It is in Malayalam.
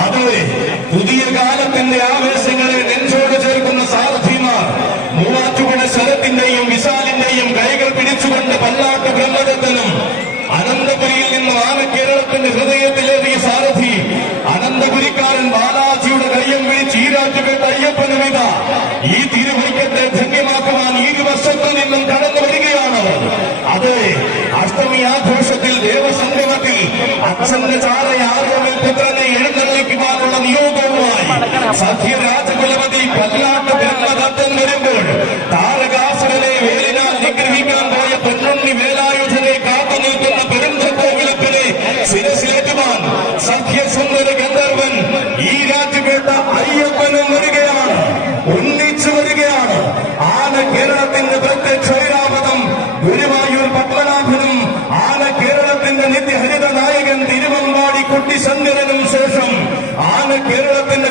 അതെ പുതിയ കാലത്തിന്റെ ആവേശങ്ങളെ നെഞ്ചോട് ചേർക്കുന്ന സാരഥിമാർ മൂവാറ്റുപുഴ ശരത്തിന്റെയും വിശാലിന്റെയും കൈകൾ പിടിച്ചുകൊണ്ട് പല്ലാട്ട് ഈ തിരുവരിക്കത്തെ ധന്യമാക്കുവാൻ ഈ ദിവസത്തിൽ നിന്നും കടന്നു വരികയാണ്. അത് അഷ്ടമി ആഘോഷത്തിൽ ദേവസംഗമത്തിൽ അച്ഛന്റെ ചാരയാകുമ്പോൾ പുത്രനെ എഴുന്നള്ളിക്കുവാനുള്ള നിയോഗവുമായി സഖ്യരാജകുലപതി പല്ലാട്ട് ബ്രഹ്മദത്തൻ വരുമ്പോൾ താരകാസുരനെ വേലിനാൽ നിഗ്രഹിക്കാൻ പോയ പൊന്നുണ്ണി വേലായുധനെ കുട്ടിശങ്കരനും ശേഷം ആന കേരളത്തിന്റെ